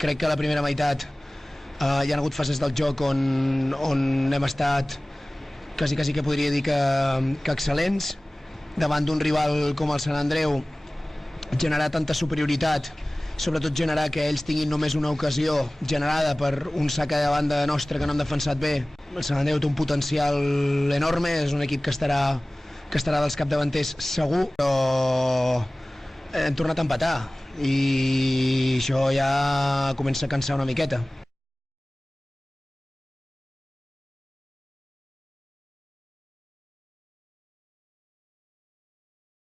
Crec que a la primera meitat hi ha hagut fases del joc on hem estat quasi que podria dir que excel·lents davant d'un rival com el Sant Andreu. Generar tanta superioritat, sobretot generar que ells tinguin només una ocasió generada per un sac de banda nostre que no han defensat bé. El Sant Andreu té un potencial enorme, és un equip que estarà dels capdavanters segur, però hem tornat a empatar i això ja comença a cansar una miqueta.